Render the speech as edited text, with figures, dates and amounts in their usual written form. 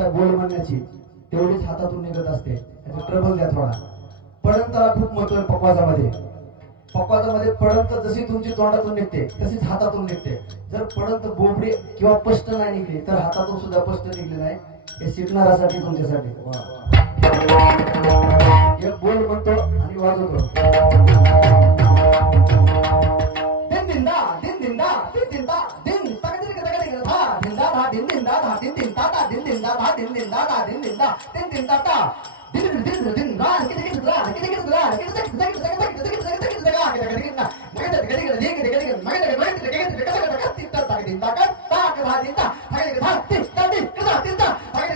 क्षमता बोल म्हणण्याची तेवढीच हातातून निघत असते. त्याचा ट्रबल द्या थोडा. पडंतला खूप महत्व आहे पकवाजामध्ये. पकवाजामध्ये पडंत जशी तुमची तोंडातून निघते तशीच हातातून निघते. जर पडंत बोबडी किंवा स्पष्ट नाही निघली तर हातातून सुद्धा स्पष्ट निघली नाही. हे शिकणाऱ्यासाठी तुमच्यासाठी एक बोल म्हणतो आणि वाजवतो. दिन दिंदा दिन दिंदा दिन दिंदा दिन तगदिर तगदिर धा दिंदा धा दिन दिंदा धा दिन दिंदा धा दिन दिंदा धा दिन दिंदा धा दिन दिंदा दिन दिंदा ता दिन दिन दिन गा किती किती गा किती किती गा किती किती किती किती किती किती गा किती किती ना मगे किती किती किती किती किती मगे किती किती किती किती किती किती ता दिंदा का ता के धा दिंदा मगे धा दिन ता दिन ता दिंदा मगे